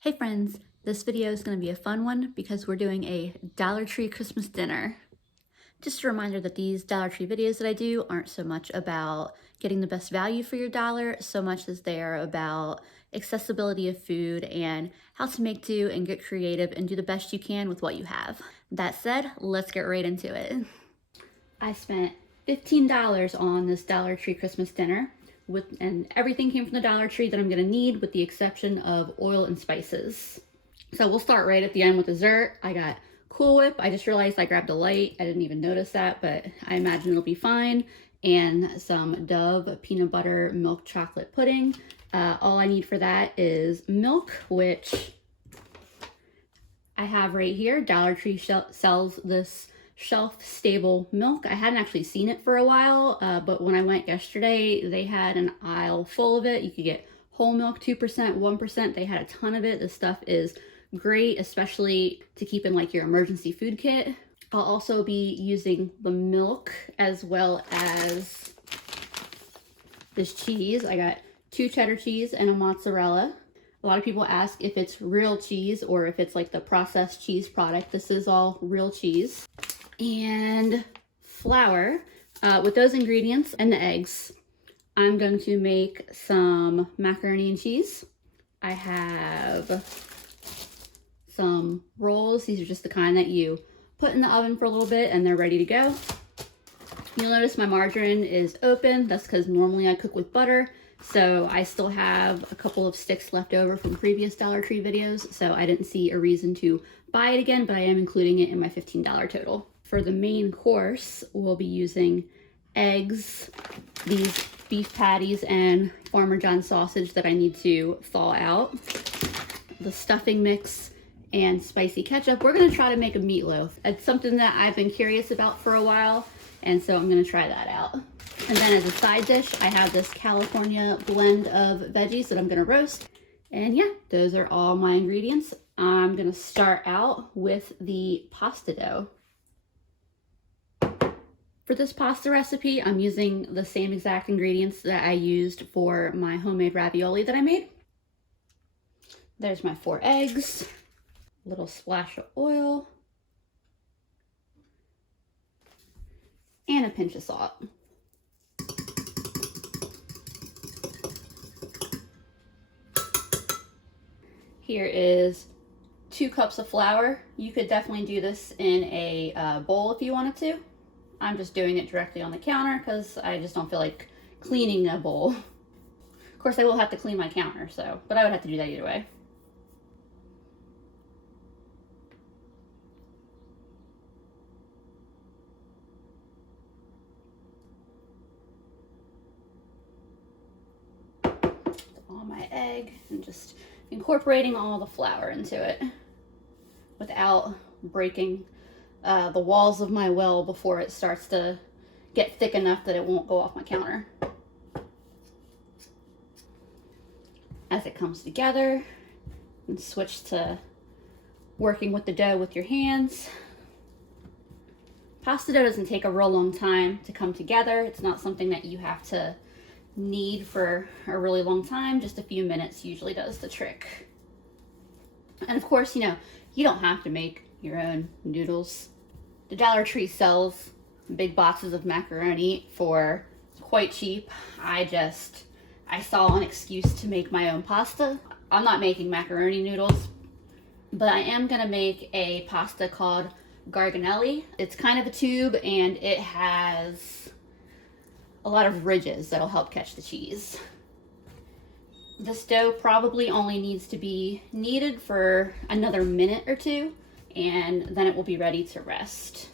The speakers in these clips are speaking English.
Hey friends, this video is going to be a fun one because we're doing a Dollar Tree Christmas dinner. Just a reminder that these Dollar Tree videos that I do aren't so much about getting the best value for your dollar, so much as they're about accessibility of food and how to make do and get creative and do the best you can with what you have. That said, let's get right into it. I spent $15 on this Dollar Tree Christmas dinner. And everything came from the Dollar Tree that I'm gonna need with the exception of oil and spices. So we'll start right at the end with dessert. I got Cool Whip. I just realized I grabbed a light. I didn't even notice that, but I imagine it'll be fine. And some Dove peanut butter milk chocolate pudding. All I need for that is milk, which I have right here. Dollar Tree sells this shelf-stable milk. I hadn't actually seen it for a while, but when I went yesterday, they had an aisle full of it. You could get whole milk, 2%, 1%. They had a ton of it. This stuff is great, especially to keep in like your emergency food kit. I'll also be using the milk as well as this cheese. I got 2 cheddar cheese and a mozzarella. A lot of people ask if it's real cheese or if it's like the processed cheese product. This is all real cheese. And flour. With those ingredients and the eggs, I'm going to make some macaroni and cheese. I have some rolls. These are just the kind that you put in the oven for a little bit and they're ready to go. You'll notice my margarine is open. That's because normally I cook with butter. So I still have a couple of sticks left over from previous Dollar Tree videos. So I didn't see a reason to buy it again, but I am including it in my $15 total. For the main course, we'll be using eggs, these beef patties, and Farmer John sausage that I need to thaw out, the stuffing mix, and spicy ketchup. We're gonna try to make a meatloaf. It's something that I've been curious about for a while, and so I'm gonna try that out. And then as a side dish, I have this California blend of veggies that I'm gonna roast. And yeah, those are all my ingredients. I'm gonna start out with the pasta dough. For this pasta recipe, I'm using the same exact ingredients that I used for my homemade ravioli that I made. There's my 4 eggs, a little splash of oil, and a pinch of salt. Here is 2 cups of flour. You could definitely do this in a bowl if you wanted to. I'm just doing it directly on the counter because I just don't feel like cleaning a bowl. Of course, I will have to clean my counter, but I would have to do that either way. All my egg and just incorporating all the flour into it without breaking the walls of my well before it starts to get thick enough that it won't go off my counter. As it comes together, and switch to working with the dough with your hands. Pasta dough doesn't take a real long time to come together. It's not something that you have to knead for a really long time. Just a few minutes usually does the trick. And of course, you don't have to make your own noodles. The Dollar Tree sells big boxes of macaroni for quite cheap. I saw an excuse to make my own pasta. I'm not making macaroni noodles, but I am gonna make a pasta called garganelli. It's kind of a tube and it has a lot of ridges that'll help catch the cheese. This dough probably only needs to be kneaded for another minute or 2, and then it will be ready to rest.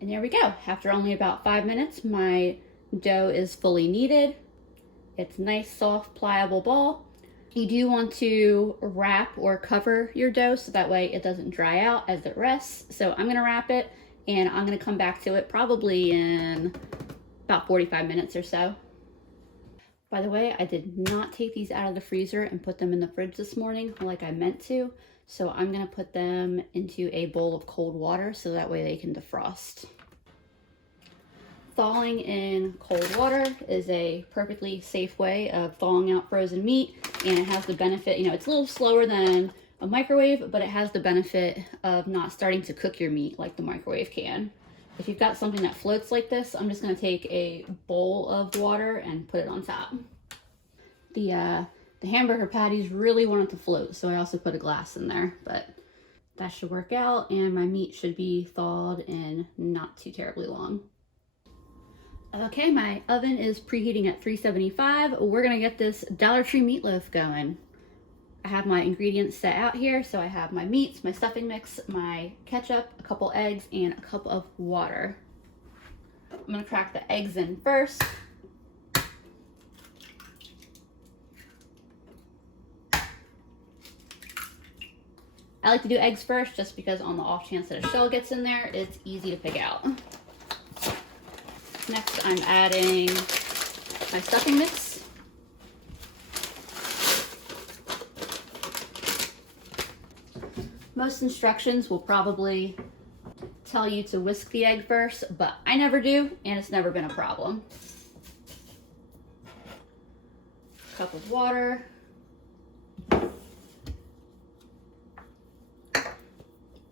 And there we go. After only about 5 minutes, my dough is fully kneaded. It's nice, soft, pliable ball. You do want to wrap or cover your dough so that way it doesn't dry out as it rests. So I'm gonna wrap it and I'm gonna come back to it probably in about 45 minutes or so. By the way, I did not take these out of the freezer and put them in the fridge this morning like I meant to. So I'm gonna put them into a bowl of cold water so that way they can defrost. thawing in cold water is a perfectly safe way of thawing out frozen meat, and it has the benefit, it's a little slower than a microwave, but it has the benefit of not starting to cook your meat like the microwave can. If you've got something that floats like this, I'm just going to take a bowl of water and put it on top. The hamburger patties really wanted to float, so I also put a glass in there, but that should work out, and my meat should be thawed in not too terribly long. Okay, my oven is preheating at 375. We're gonna get this Dollar Tree meatloaf going. I have my ingredients set out here, so I have my meats, my stuffing mix, my ketchup, a couple eggs, and a cup of water. I'm gonna crack the eggs in first. I like to do eggs first just because on the off chance that a shell gets in there, it's easy to pick out. Next, I'm adding my stuffing mix. Most instructions will probably tell you to whisk the egg first, but I never do, and it's never been a problem. Cup of water.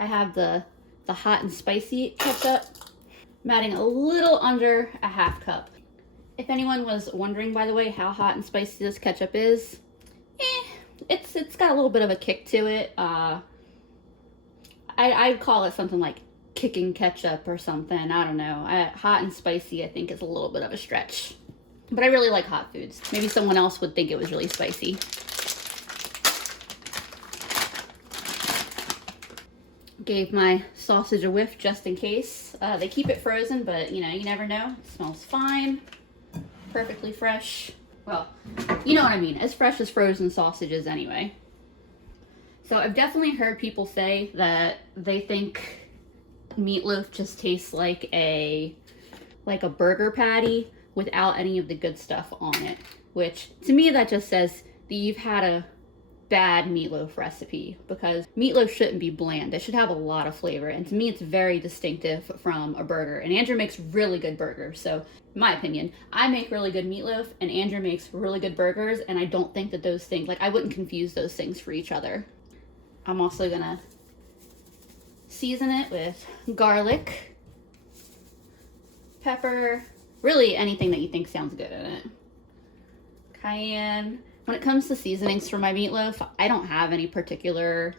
I have the hot and spicy ketchup. I'm adding a little under a half cup. If anyone was wondering, by the way, how hot and spicy this ketchup is, it's got a little bit of a kick to it. I'd call it something like kicking ketchup or something. I don't know. Hot and spicy, I think, is a little bit of a stretch. But I really like hot foods. Maybe someone else would think it was really spicy. Gave my sausage a whiff just in case. They keep it frozen, but you never know. It smells fine, perfectly fresh. Well, you know what I mean, as fresh as frozen sausages anyway. So I've definitely heard people say that they think meatloaf just tastes like a burger patty without any of the good stuff on it, which to me that just says that you've had a bad meatloaf recipe, because meatloaf shouldn't be bland. It should have a lot of flavor, and to me it's very distinctive from a burger. And Andrew makes really good burgers, so in my opinion, I make really good meatloaf and Andrew makes really good burgers, and I don't think that those things, I wouldn't confuse those things for each other. I'm also gonna season it with garlic, pepper, really anything that you think sounds good in it. Cayenne. When it comes to seasonings for my meatloaf, I don't have any particular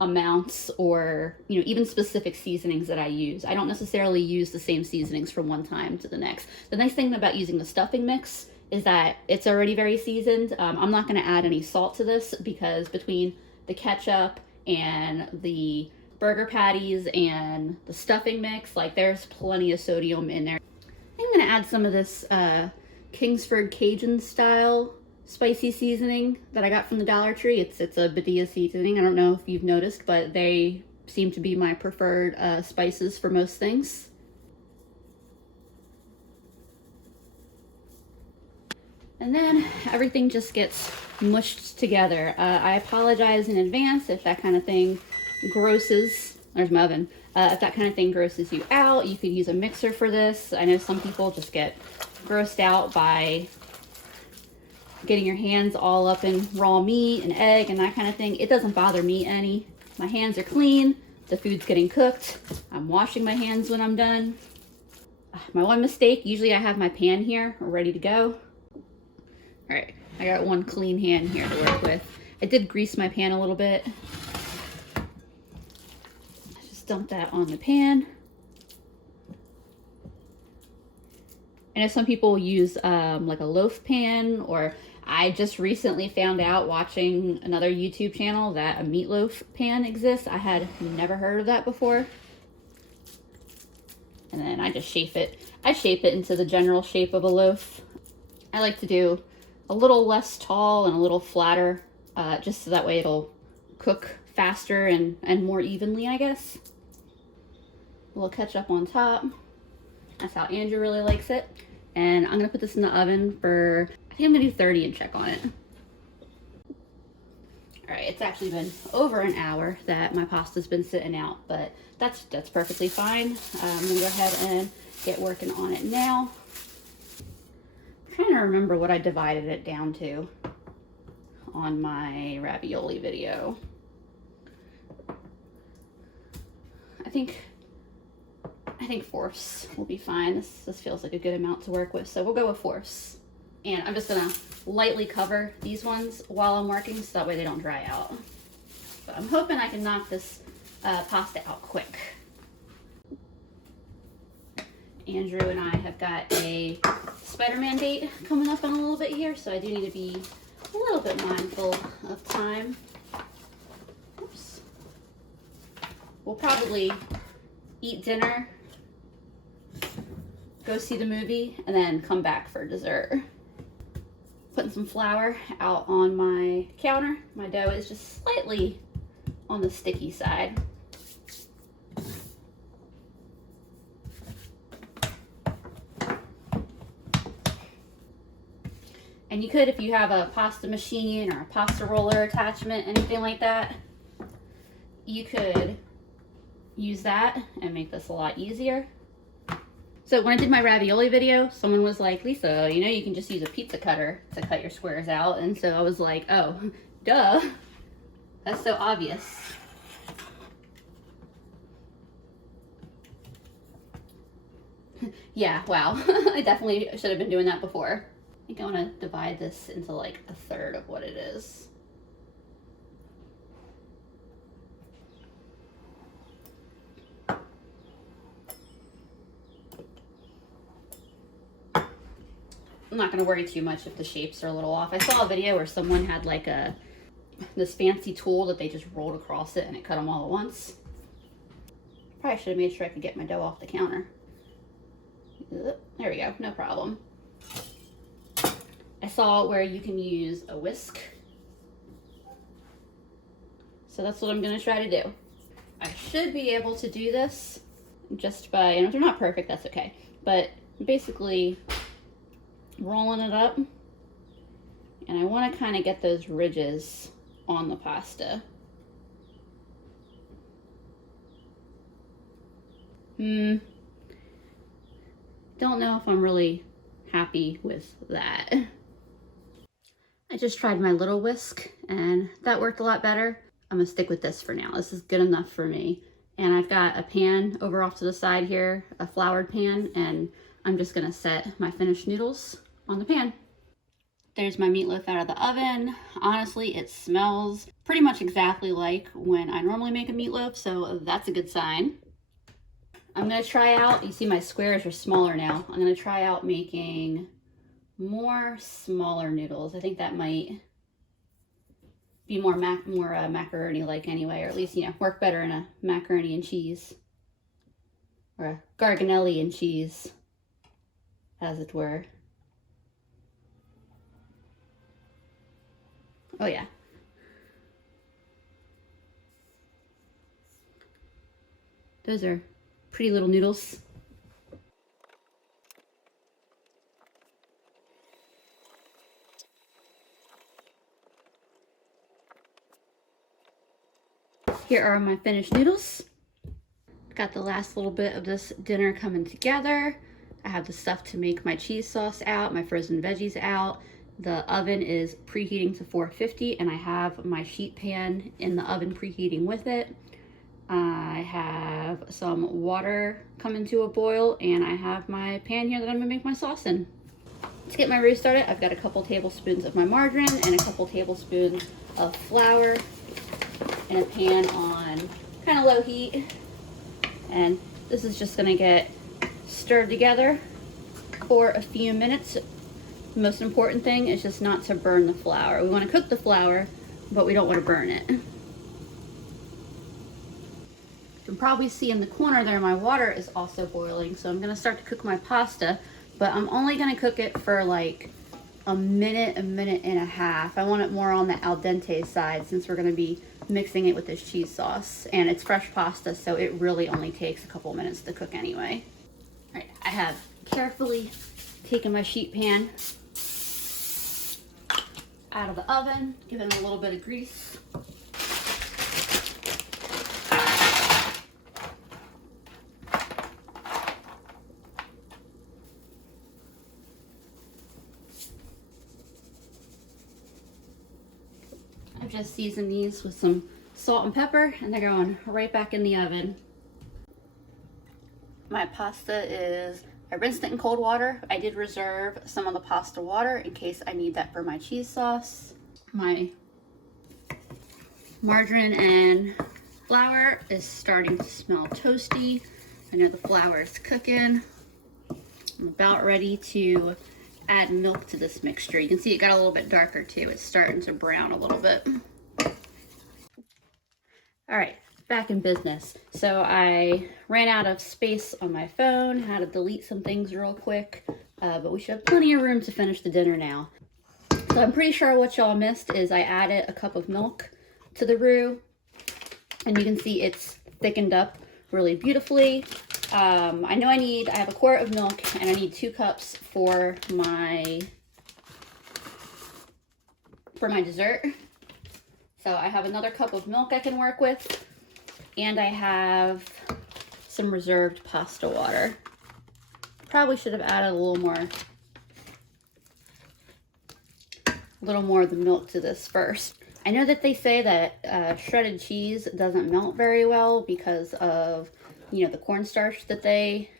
amounts or, even specific seasonings that I use. I don't necessarily use the same seasonings from one time to the next. The nice thing about using the stuffing mix is that it's already very seasoned. I'm not going to add any salt to this because between the ketchup and the burger patties and the stuffing mix, there's plenty of sodium in there. I'm going to add some of this Kingsford Cajun style spicy seasoning that I got from the Dollar Tree. It's a Badia seasoning. I don't know if you've noticed, but they seem to be my preferred spices for most things. And then everything just gets mushed together. I apologize in advance if that kind of thing grosses, there's my oven. If that kind of thing grosses you out, you could use a mixer for this. I know some people just get grossed out by getting your hands all up in raw meat and egg and that kind of thing. It doesn't bother me any. My hands are clean. The food's getting cooked. I'm washing my hands when I'm done. My one mistake, usually I have my pan here ready to go. All right, I got one clean hand here to work with. I did grease my pan a little bit. Just dump that on the pan. I know some people use a loaf pan, or I just recently found out watching another YouTube channel that a meatloaf pan exists. I had never heard of that before. And then I just shape it. I shape it into the general shape of a loaf. I like to do a little less tall and a little flatter, just so that way it'll cook faster and more evenly, I guess. A little ketchup on top. That's how Andrew really likes it. And I'm gonna put this in the oven for, I think I'm gonna do 30 and check on it. All right, it's actually been over an hour that my pasta's been sitting out, but that's perfectly fine. I'm gonna go ahead and get working on it now. I'm trying to remember what I divided it down to on my ravioli video. I think fourths will be fine. This feels like a good amount to work with, so we'll go with fourths. And I'm just gonna lightly cover these ones while I'm working so that way they don't dry out. But I'm hoping I can knock this pasta out quick. Andrew and I have got a Spider-Man date coming up in a little bit here, so I do need to be a little bit mindful of time. Oops. We'll probably eat dinner, go see the movie, and then come back for dessert. Putting some flour out on my counter. My dough is just slightly on the sticky side. And you could, if you have a pasta machine or a pasta roller attachment, anything like that, you could use that and make this a lot easier. So when I did my ravioli video, someone was like, Lisa, you know, you can just use a pizza cutter to cut your squares out. And so I was like, oh, duh. That's so obvious. Yeah, wow. I definitely should have been doing that before. I think I want to divide this into like a third of what it is. I'm not going to worry too much if the shapes are a little off. I saw a video where someone had like this fancy tool that they just rolled across it and it cut them all at once. Probably should have made sure I could get my dough off the counter. There we go, no problem. I saw where you can use a whisk. So that's what I'm going to try to do. I should be able to do this just by, and if they're not perfect, that's okay. But basically rolling it up, and I want to kind of get those ridges on the pasta. Don't know if I'm really happy with that. I just tried my little whisk and that worked a lot better. I'm gonna stick with this for now. This is good enough for me. And I've got a pan over off to the side here, a floured pan, and I'm just gonna set my finished noodles on the pan. There's my meatloaf out of the oven. Honestly, it smells pretty much exactly like when I normally make a meatloaf, so that's a good sign. I'm gonna try out, you see my squares are smaller now. I'm gonna try out making more smaller noodles. I think that might be more macaroni-like anyway, or at least, you know, work better in a macaroni and cheese, or a garganelli and cheese, as it were. Oh yeah. Those are pretty little noodles. Here are my finished noodles. Got the last little bit of this dinner coming together. I have the stuff to make my cheese sauce out, my frozen veggies out. The oven is preheating to 450 and I have my sheet pan in the oven preheating with it. I have some water coming to a boil and I have my pan here that I'm gonna make my sauce in. To get my roux started, I've got a couple tablespoons of my margarine and a couple tablespoons of flour in a pan on kind of low heat. And this is just gonna get stirred together for a few minutes. The most important thing is just not to burn the flour. We want to cook the flour, but we don't want to burn it. You can probably see in the corner there my water is also boiling, so I'm going to start to cook my pasta, but I'm only going to cook it for like a minute and a half. I want it more on the al dente side since we're going to be mixing it with this cheese sauce, and it's fresh pasta, so it really only takes a couple minutes to cook anyway. All right, I have carefully taken my sheet pan out of the oven, give it a little bit of grease. I've just seasoned these with some salt and pepper, and they're going right back in the oven. My pasta is, I rinsed it in cold water. I did reserve some of the pasta water in case I need that for my cheese sauce. My margarine and flour is starting to smell toasty. I know the flour is cooking. I'm about ready to add milk to this mixture. You can see it got a little bit darker too. It's starting to brown a little bit. All right, back in business. So I ran out of space on my phone, had to delete some things real quick, but we should have plenty of room to finish the dinner now. So I'm pretty sure what y'all missed is I added a cup of milk to the roux, and you can see it's thickened up really beautifully. I know I have a quart of milk, and I need 2 cups for my dessert. So I have another cup of milk I can work with, and I have some reserved pasta water. Probably should have added a little more of the milk to this first. I know that they say that shredded cheese doesn't melt very well because of, you know, the cornstarch that they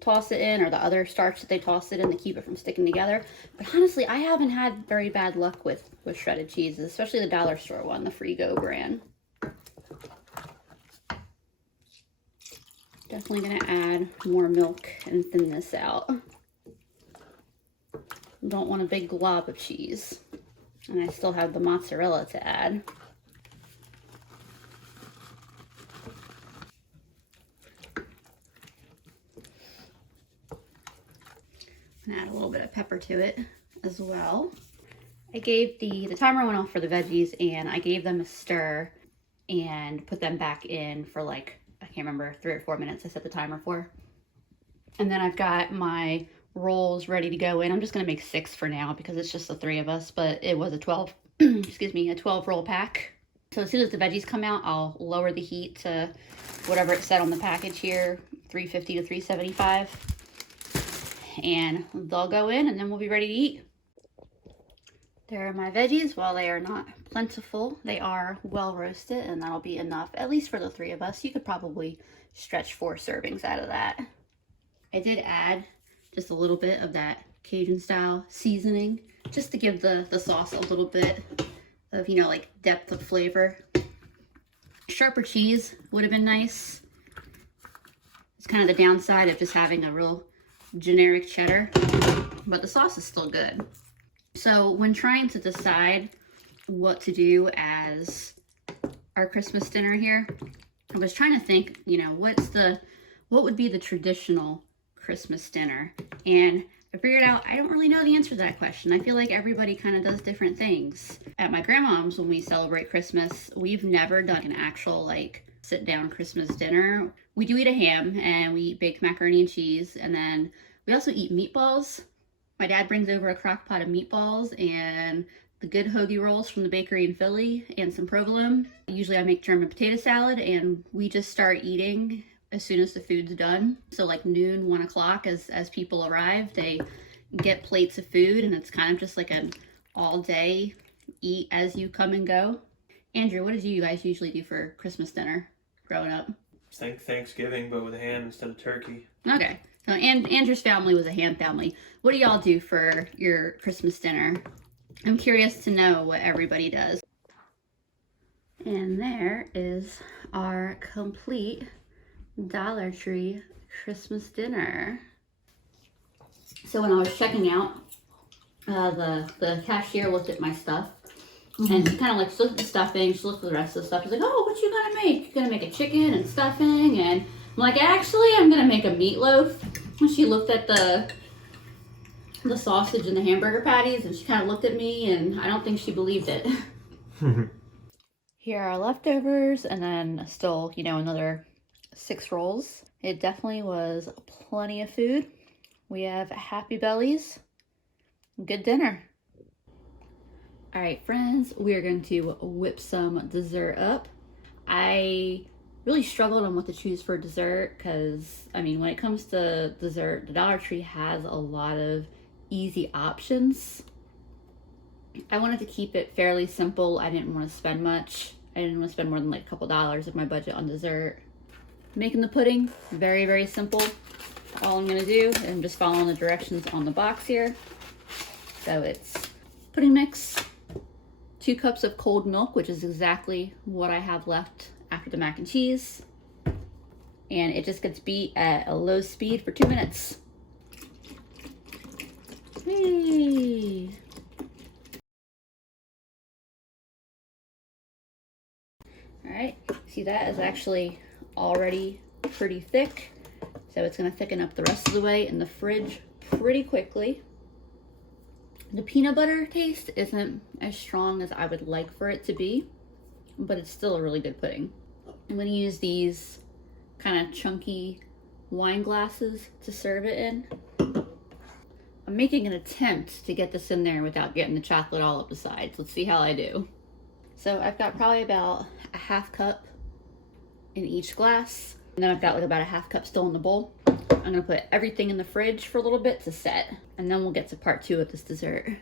toss it in, or the other starch that they toss it in to keep it from sticking together. But honestly, I haven't had very bad luck with shredded cheeses, especially the dollar store one, the Frigo brand. Definitely gonna add more milk and thin this out. Don't want a big glob of cheese. And I still have the mozzarella to add. And add a little bit of pepper to it as well. I gave the timer went off for the veggies, and I gave them a stir and put them back in for like, I can't remember, 3 or 4 minutes I set the timer for. And then I've got my rolls ready to go in. I'm just gonna make 6 for now because it's just the 3 of us, but it was a 12, excuse me, a 12 roll pack. So as soon as the veggies come out, I'll lower the heat to whatever it said on the package here, 350 to 375. And they'll go in, and then we'll be ready to eat. There are my veggies. While they are not plentiful, they are well roasted, and that'll be enough, at least for the 3 of us. You could probably stretch 4 servings out of that. I did add just a little bit of that Cajun style seasoning, just to give the sauce a little bit of, you know, like depth of flavor. Sharper cheese would have been nice. It's kind of the downside of just having a real generic cheddar, but the sauce is still good. So when trying to decide what to do as our Christmas dinner here, I was trying to think, you know, what would be the traditional Christmas dinner? And I figured out I don't really know the answer to that question. I feel like everybody kind of does different things. At my grandmom's, when we celebrate Christmas, we've never done an actual like sit down Christmas dinner. We do eat a ham, and we eat baked macaroni and cheese, and then we also eat meatballs. My dad brings over a crock pot of meatballs and the good hoagie rolls from the bakery in Philly and some provolone. Usually I make German potato salad, and we just start eating as soon as the food's done. So like noon, 1 o'clock, as people arrive, they get plates of food, and it's kind of just like an all day eat as you come and go. Andrew, what did you guys usually do for Christmas dinner growing up? Thanksgiving, but with a ham instead of turkey. Okay. So Andrew's family was a ham family. What do y'all do for your Christmas dinner? I'm curious to know what everybody does. And there is our complete Dollar Tree Christmas dinner. So when I was checking out, the cashier looked at my stuff, and she kind of like looked at the stuffing, she looked at the rest of the stuff. She's like, "Oh, what you gonna make? You're gonna make a chicken and stuffing?" And I'm like, "Actually, I'm gonna make a meatloaf." And she looked at the sausage and the hamburger patties, and she kind of looked at me, and I don't think she believed it. Here are leftovers, and then still, you know, another 6 rolls. It definitely was plenty of food. We have happy bellies. Good dinner. All right, friends, we are going to whip some dessert up. I really struggled on what to choose for dessert because, I mean, when it comes to dessert, the Dollar Tree has a lot of easy options. I wanted to keep it fairly simple. I didn't want to spend much. I didn't want to spend more than like a couple dollars of my budget on dessert. Making the pudding, very, very simple. All I'm gonna do, I'm just following the directions on the box here. So it's pudding mix, 2 cups of cold milk, which is exactly what I have left after the mac and cheese. And it just gets beat at a low speed for 2 minutes. Hey. All right, see that is actually already pretty thick. So it's gonna thicken up the rest of the way in the fridge pretty quickly. The peanut butter taste isn't as strong as I would like for it to be, but it's still a really good pudding. I'm gonna use these kind of chunky wine glasses to serve it in. I'm making an attempt to get this in there without getting the chocolate all up the sides. Let's see how I do. So I've got probably about a half cup in each glass. And then I've got like about a half cup still in the bowl. I'm gonna put everything in the fridge for a little bit to set, and then we'll get to part 2 of this dessert.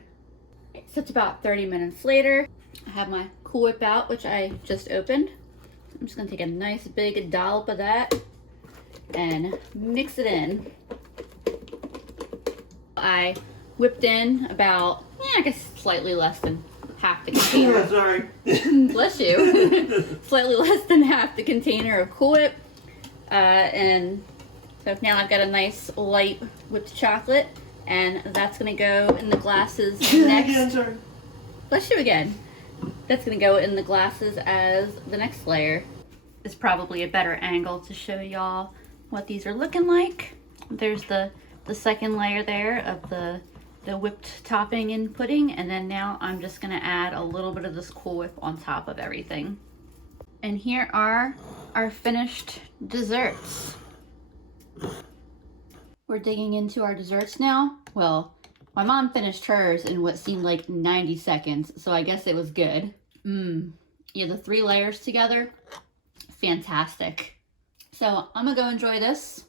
So it's about 30 minutes later. I have my Cool Whip out, which I just opened. I'm just gonna take a nice big dollop of that and mix it in. I whipped in about, I guess slightly less than half the container. Sorry. Bless you. Slightly less than half the container of Cool Whip. And so now I've got a nice light whipped chocolate, and that's gonna go in the glasses next. Yeah, sorry. Bless you again. That's gonna go in the glasses as the next layer. It's probably a better angle to show y'all what these are looking like. There's the second layer there of the whipped topping and pudding, and then now I'm just gonna add a little bit of this Cool Whip on top of everything. And here are our finished desserts. We're digging into our desserts now. Well, my mom finished hers in what seemed like 90 seconds, so I guess it was good. Yeah, the 3 layers together, fantastic. So I'm gonna go enjoy this.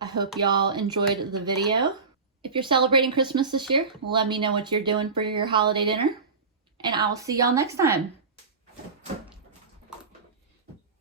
I hope y'all enjoyed the video. If you're celebrating Christmas this year, let me know what you're doing for your holiday dinner, and I'll see y'all next time.